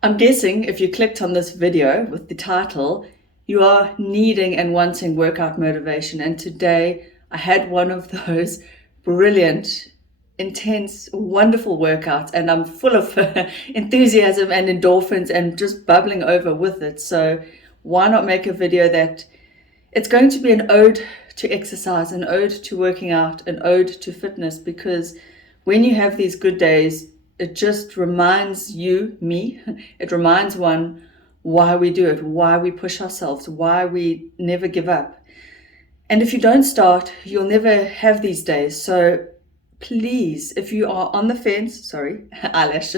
I'm guessing if you clicked on this video with the title, you are needing and wanting workout motivation. And today I had one of those brilliant, intense, wonderful workouts, and I'm full of enthusiasm and endorphins and just bubbling over with it. So why not make a video that it's going to be an ode to exercise, an ode to working out, an ode to fitness, because when you have these good days, it just reminds me, it reminds one why we do it, why we push ourselves, why we never give up. And if you don't start, you'll never have these days. So please, if you are on the fence, sorry, eyelash,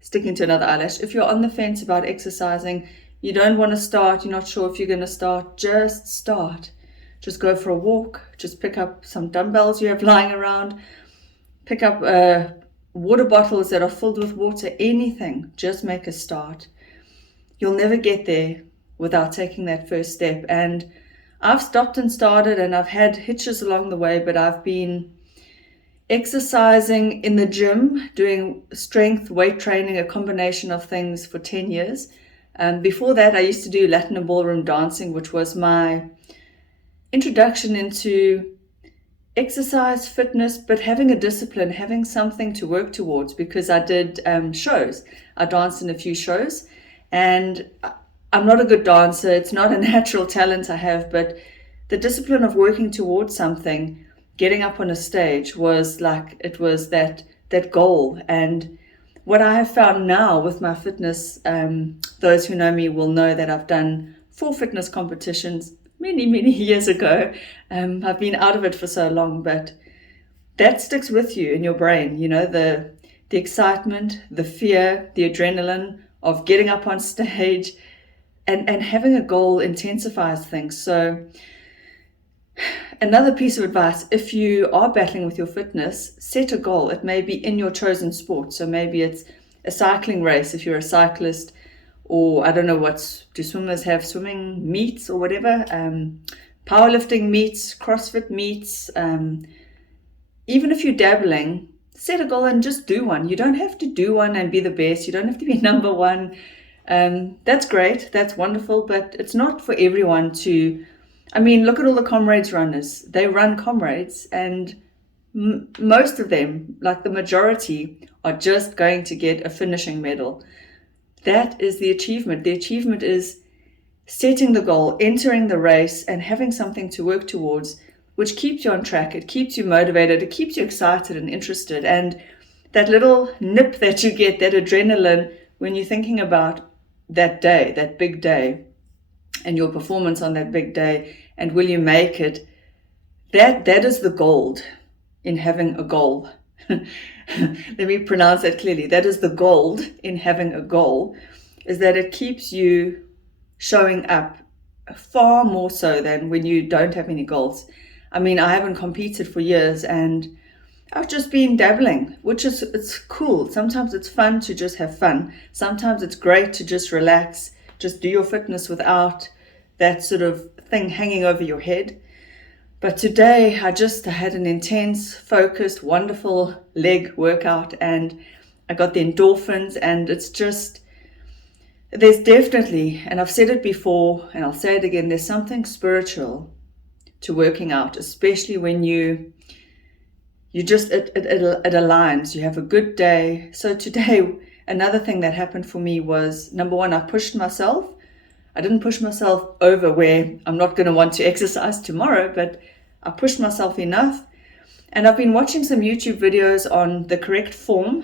sticking to another eyelash, if you're on the fence about exercising, you don't want to start, you're not sure if you're going to start, just start. Just go for a walk, just pick up some dumbbells you have lying around, pick up water bottles that are filled with water, anything, just make a start. You'll never get there without taking that first step. And I've stopped and started, and I've had hitches along the way, but I've been exercising in the gym, doing strength, weight training, a combination of things for 10 years. Before that, I used to do Latin and ballroom dancing, which was my introduction into exercise, fitness, but having a discipline, having something to work towards, because I did shows. I danced in a few shows, and I'm not a good dancer. It's not a natural talent I have, but the discipline of working towards something, getting up on a stage, was like, it was that goal. And what I have found now with my fitness, those who know me will know that I've done 4 fitness competitions many years ago. I've been out of it for so long, but that sticks with you in your brain, you know, the excitement, the fear, the adrenaline of getting up on stage, and having a goal intensifies things. So another piece of advice, if you are battling with your fitness, set a goal. It may be in your chosen sport. So maybe it's a cycling race if you're a cyclist, or I don't know, do swimmers have swimming meets or whatever? Powerlifting meets, CrossFit meets. Even if you're dabbling, set a goal and just do one. You don't have to do one and be the best. You don't have to be number one. That's great. That's wonderful. But it's not for everyone to... I mean, look at all the Comrades runners. They run Comrades, and most of them, like the majority, are just going to get a finishing medal. That is the achievement. The achievement is setting the goal, entering the race, and having something to work towards, which keeps you on track. It keeps you motivated. It keeps you excited and interested. And that little nip that you get, that adrenaline, when you're thinking about that day, that big day, and your performance on that big day, and will you make it, that is the gold in having a goal. Let me pronounce that clearly. That is the gold in having a goal, is that it keeps you showing up far more so than when you don't have any goals. I mean, I haven't competed for years, and I've just been dabbling, which is, it's cool. Sometimes it's fun to just have fun. Sometimes it's great to just relax, just do your fitness without that sort of thing hanging over your head. But today I had an intense, focused, wonderful leg workout, and I got the endorphins, and it's just, there's definitely, and I've said it before and I'll say it again, there's something spiritual to working out, especially when you just, it aligns. You have a good day. So today, another thing that happened for me was, number one, I pushed myself. I didn't push myself over where I'm not going to want to exercise tomorrow, but I pushed myself enough. And I've been watching some YouTube videos on the correct form,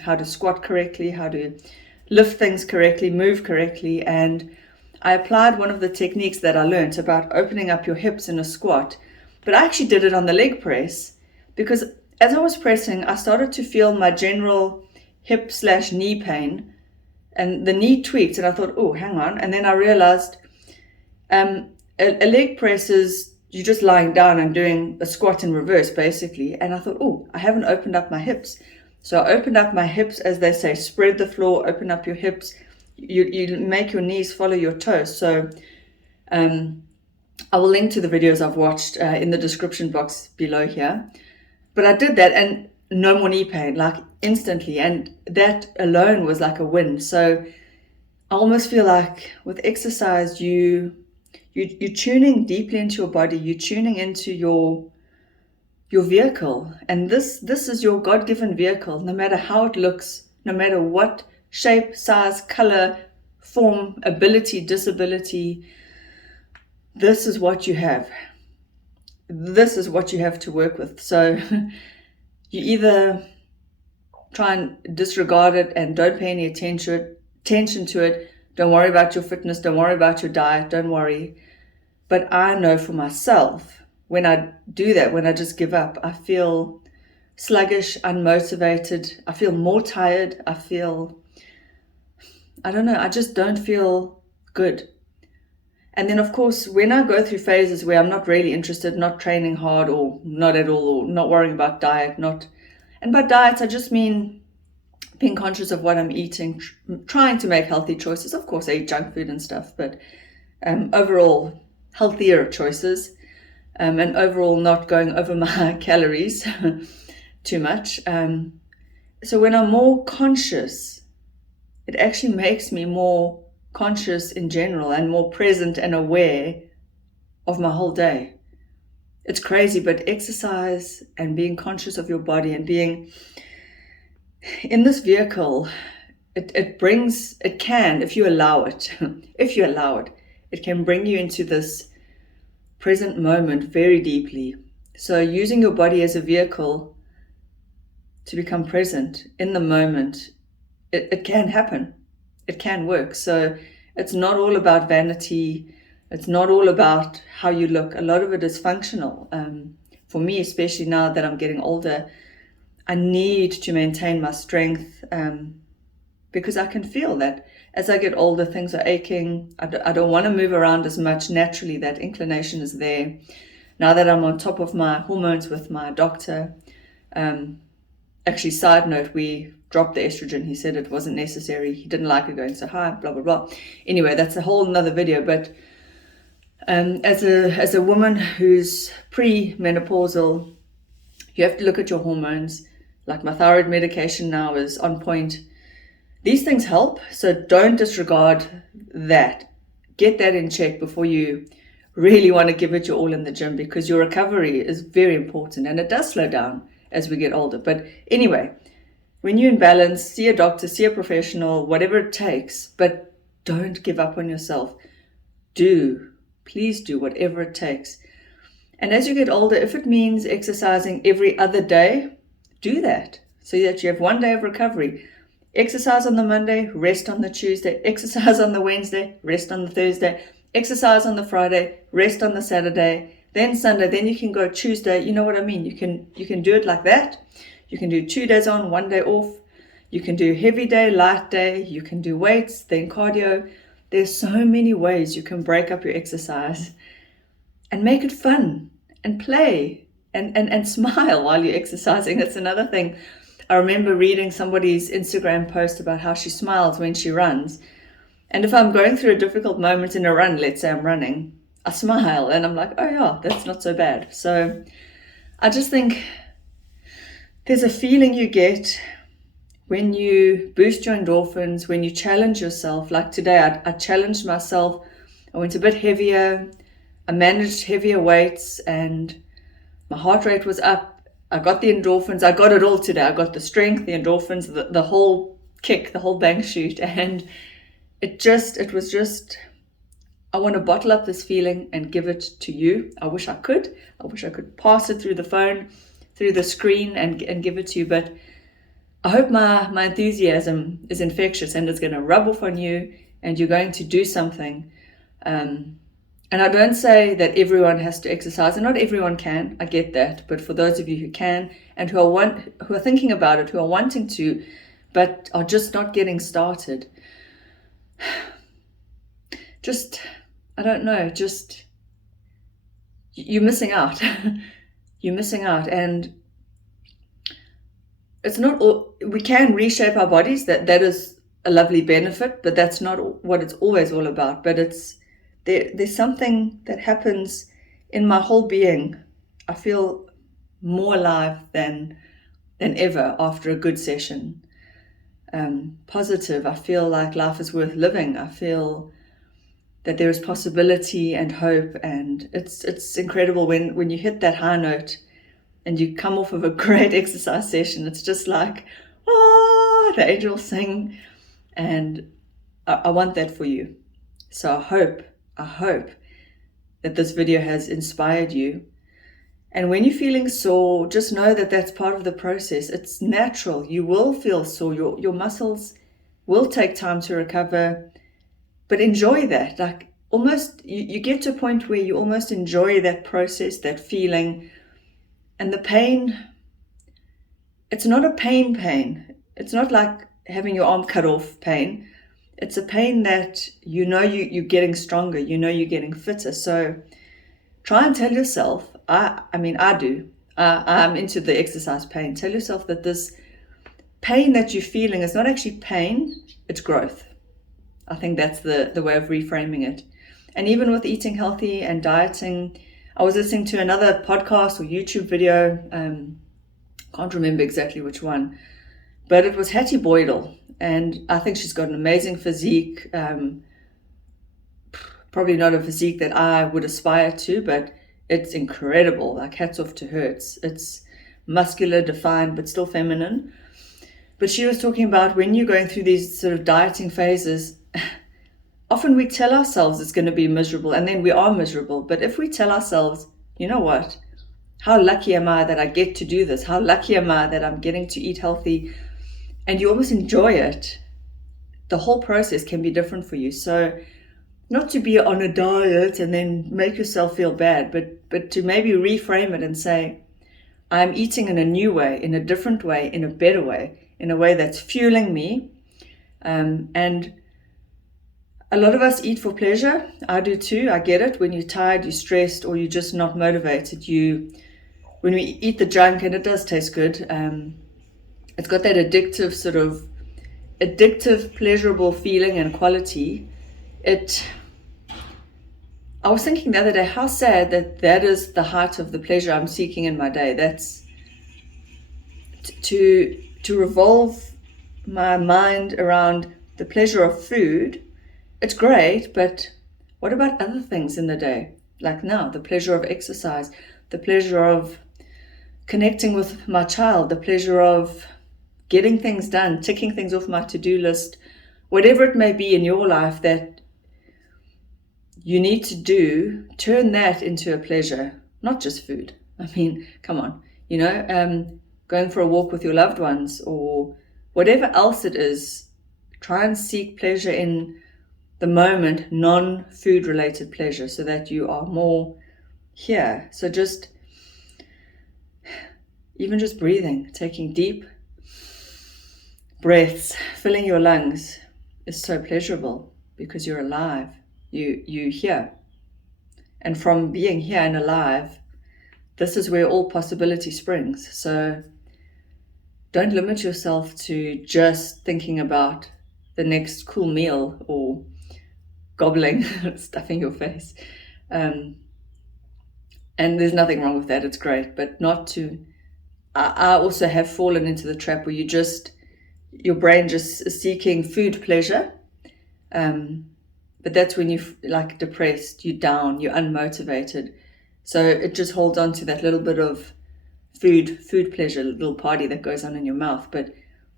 how to squat correctly, how to lift things correctly, move correctly. And I applied one of the techniques that I learned about opening up your hips in a squat. But I actually did it on the leg press, because as I was pressing, I started to feel my general hip/knee pain, and the knee tweaked, and I thought, oh, hang on. And then I realized a leg press is you're just lying down and doing a squat in reverse, basically. And I thought, oh, I haven't opened up my hips. So I opened up my hips, as they say, spread the floor, open up your hips. You make your knees follow your toes. So I will link to the videos I've watched in the description box below here. But I did that, and no more knee pain, like instantly. And that alone was like a win. So I almost feel like with exercise, you're tuning deeply into your body, you're tuning into your vehicle. And this is your God-given vehicle, no matter how it looks, no matter what shape, size, color, form, ability, disability. This is what you have. This is what you have to work with. So you either try and disregard it and don't pay any attention to it. Don't worry about your fitness. Don't worry about your diet. Don't worry. But I know for myself, when I do that, when I just give up, I feel sluggish, unmotivated. I feel more tired. I don't know, I just don't feel good. And then, of course, when I go through phases where I'm not really interested, not training hard or not at all, or not worrying about diet, and by diets, I just mean being conscious of what I'm eating, trying to make healthy choices. Of course, I eat junk food and stuff, but overall, healthier choices, and overall not going over my calories too much. So when I'm more conscious, it actually makes me more conscious in general and more present and aware of my whole day. It's crazy, but exercise and being conscious of your body and being in this vehicle, it can, if you allow it, it can bring you into this present moment very deeply. So using your body as a vehicle to become present in the moment, it can happen. It can work. So it's not all about vanity. It's not all about how you look. A lot of it is functional. For me, especially now that I'm getting older, I need to maintain my strength because I can feel that as I get older, things are aching. I don't want to move around as much. Naturally, that inclination is there. Now that I'm on top of my hormones with my doctor, actually, side note, we dropped the estrogen. He said it wasn't necessary. He didn't like it going so high, blah, blah, blah. Anyway, that's a whole nother video. But as a woman who's pre-menopausal, you have to look at your hormones. Like my thyroid medication now is on point. These things help, so don't disregard that. Get that in check before you really want to give it your all in the gym, because your recovery is very important and it does slow down as we get older. But anyway, when you're in balance, see a doctor, see a professional, whatever it takes, but don't give up on yourself. Please do whatever it takes. And as you get older, if it means exercising every other day, do that so that you have one day of recovery. Exercise on the Monday, rest on the Tuesday, exercise on the Wednesday, rest on the Thursday, exercise on the Friday, rest on the Saturday, then Sunday, then you can go Tuesday. You know what I mean? You can do it like that. You can do 2 days on, 1 day off. You can do heavy day, light day. You can do weights, then cardio. There's so many ways you can break up your exercise and make it fun and play and smile while you're exercising. That's another thing. I remember reading somebody's Instagram post about how she smiles when she runs. And if I'm going through a difficult moment in a run, let's say I'm running, I smile and I'm like, oh yeah, that's not so bad. So I just think there's a feeling you get when you boost your endorphins, when you challenge yourself. Like today, I challenged myself. I went a bit heavier. I managed heavier weights and my heart rate was up. I got the endorphins. I got it all today. I got the strength, the endorphins, the whole kick, the whole bang shoot. And it was just, I want to bottle up this feeling and give it to you. I wish I could pass it through the phone, through the screen and give it to you. But I hope my enthusiasm is infectious and it's going to rub off on you and you're going to do something. And I don't say that everyone has to exercise, and not everyone can. I get that. But for those of you who can and who are thinking about it, who are wanting to, but are just not getting started, just, I don't know, just, you're missing out. You're missing out. And it's not all, we can reshape our bodies. That is a lovely benefit, but that's not what it's always all about. But there's something that happens in my whole being. I feel more alive than than ever after a good session. Positive. I feel like life is worth living. I feel that there is possibility and hope, and it's incredible when you hit that high note and you come off of a great exercise session. It's just like, oh, the angels sing, and I want that for you. So I hope that this video has inspired you. And when you're feeling sore, just know that that's part of the process. It's natural. You will feel sore. Your muscles will take time to recover, but enjoy that. Like almost, you get to a point where you almost enjoy that process, that feeling. And the pain, it's not a pain. It's not like having your arm cut off pain. It's a pain that you're getting stronger, you're getting fitter. So try and tell yourself, I do. I'm into the exercise pain. Tell yourself that this pain that you're feeling is not actually pain, it's growth. I think that's the way of reframing it. And even with eating healthy and dieting, I was listening to another podcast or YouTube video, can't remember exactly which one, but it was Hattie Boydell, and I think she's got an amazing physique, probably not a physique that I would aspire to, but it's incredible. Like hats off to her. It's muscular, defined, but still feminine. But she was talking about when you're going through these sort of dieting phases, often we tell ourselves it's going to be miserable, and then we are miserable. But if we tell ourselves, you know what, how lucky am I that I get to do this? How lucky am I that I'm getting to eat healthy? And you almost enjoy it. The whole process can be different for you. So not to be on a diet and then make yourself feel bad, but to maybe reframe it and say, I'm eating in a new way, in a different way, in a better way, in a way that's fueling me. And a lot of us eat for pleasure. I do too. I get it. When you're tired, you're stressed, or you're just not motivated. When we eat the junk, and it does taste good, it's got that addictive, pleasurable feeling and quality. I was thinking the other day, how sad that is the height of the pleasure I'm seeking in my day. That's to revolve my mind around the pleasure of food. It's great, but what about other things in the day? Like now, the pleasure of exercise, the pleasure of connecting with my child, the pleasure of getting things done, ticking things off my to-do list, whatever it may be in your life that you need to do, turn that into a pleasure, not just food. I mean, come on, going for a walk with your loved ones or whatever else it is, try and seek pleasure in the moment, non-food related pleasure, so that you are more here. So even just breathing, taking deep breaths, filling your lungs is so pleasurable because you're alive. You're here. And from being here and alive, this is where all possibility springs. So don't limit yourself to just thinking about the next cool meal or gobbling, stuffing your face. And there's nothing wrong with that. It's great, but not to. I also have fallen into the trap where your brain just is seeking food pleasure. But that's when you're like depressed, you're down, you're unmotivated. So it just holds on to that little bit of food pleasure, little party that goes on in your mouth. But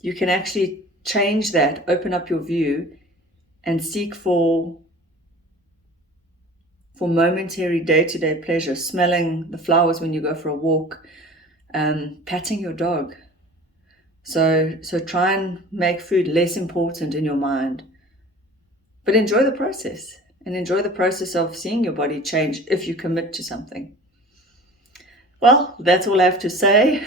you can actually change that, open up your view, and seek for momentary day-to-day pleasure, smelling the flowers when you go for a walk, patting your dog. So try and make food less important in your mind. But enjoy the process, and enjoy the process of seeing your body change if you commit to something. Well, that's all I have to say.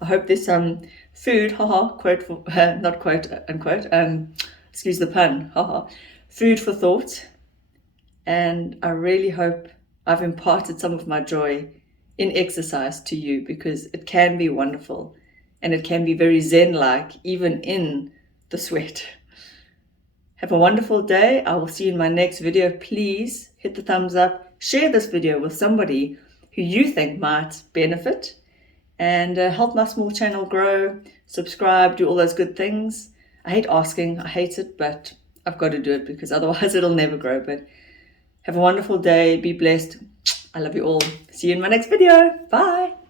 I hope there's some food, quote, not quote, unquote, excuse the pun, food for thought. And I really hope I've imparted some of my joy in exercise to you, because it can be wonderful and it can be very Zen-like, even in the sweat. Have a wonderful day. I will see you in my next video. Please hit the thumbs up. Share this video with somebody who you think might benefit. and help my small channel grow. Subscribe, do all those good things. I hate asking, I hate it, but I've got to do it because otherwise it'll never grow. But have a wonderful day, be blessed. I love you all. See you in my next video. Bye.